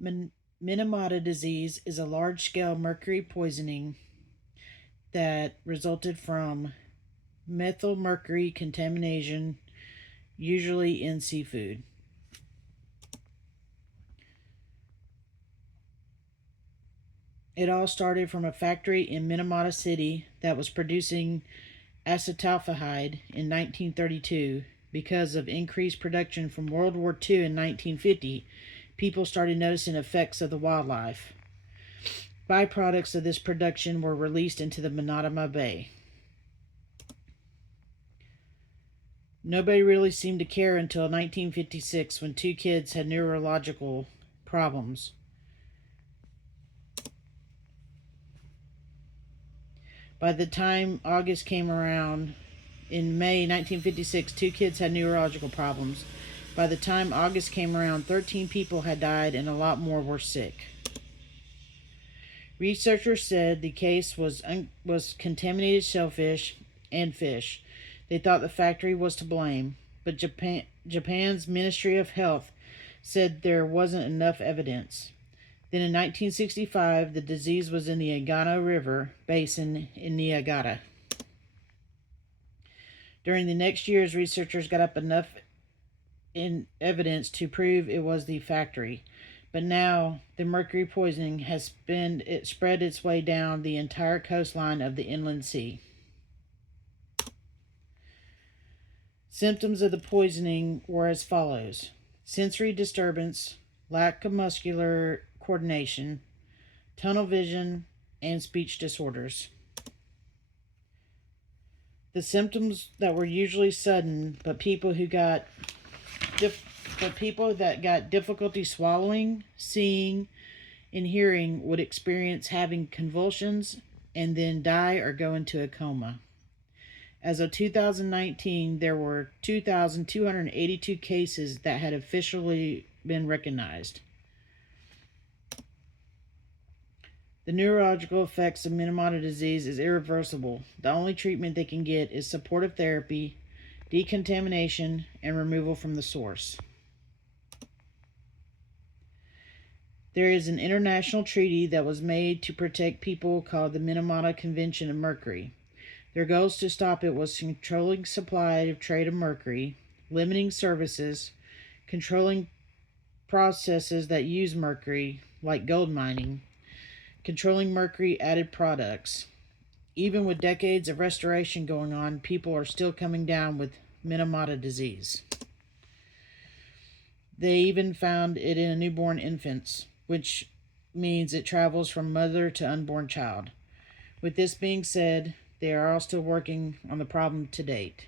Minimata disease is a large-scale mercury poisoning that resulted from methylmercury contamination, usually in seafood. It all started from a factory in Minamata City that was producing acetaldehyde in 1932. Because of increased production from World War II in 1950, people started noticing effects of the wildlife. Byproducts of this production were released into the Minamata Bay. Nobody really seemed to care until 1956 when two kids had neurological problems. By the time August came around, in May 1956, two kids had neurological problems. By the time August came around, 13 people had died and a lot more were sick. Researchers said the case was contaminated shellfish and fish. They thought the factory was to blame, but Japan's Ministry of Health said there wasn't enough evidence. Then in 1965, the disease was in the Agano River basin in Niigata. During the next years, researchers got up enough evidence to prove it was the factory. But now the mercury poisoning has spread its way down the entire coastline of the inland sea. Symptoms of the poisoning were as follows: sensory disturbance, lack of muscular coordination, tunnel vision, and speech disorders. The symptoms that were usually sudden, but people that got difficulty swallowing, seeing, and hearing would experience having convulsions and then die or go into a coma. As of 2019, there were 2,282 cases that had officially been recognized. The neurological effects of Minamata disease is irreversible. The only treatment they can get is supportive therapy, decontamination, and removal from the source. There is an international treaty that was made to protect people called the Minamata Convention of Mercury. Their goals to stop it was controlling supply of trade of mercury, limiting services, controlling processes that use mercury, like gold mining, controlling mercury added products. Even with decades of restoration going on, people are still coming down with Minamata disease. They even found it in newborn infants, which means it travels from mother to unborn child. With this being said, they are all still working on the problem to date.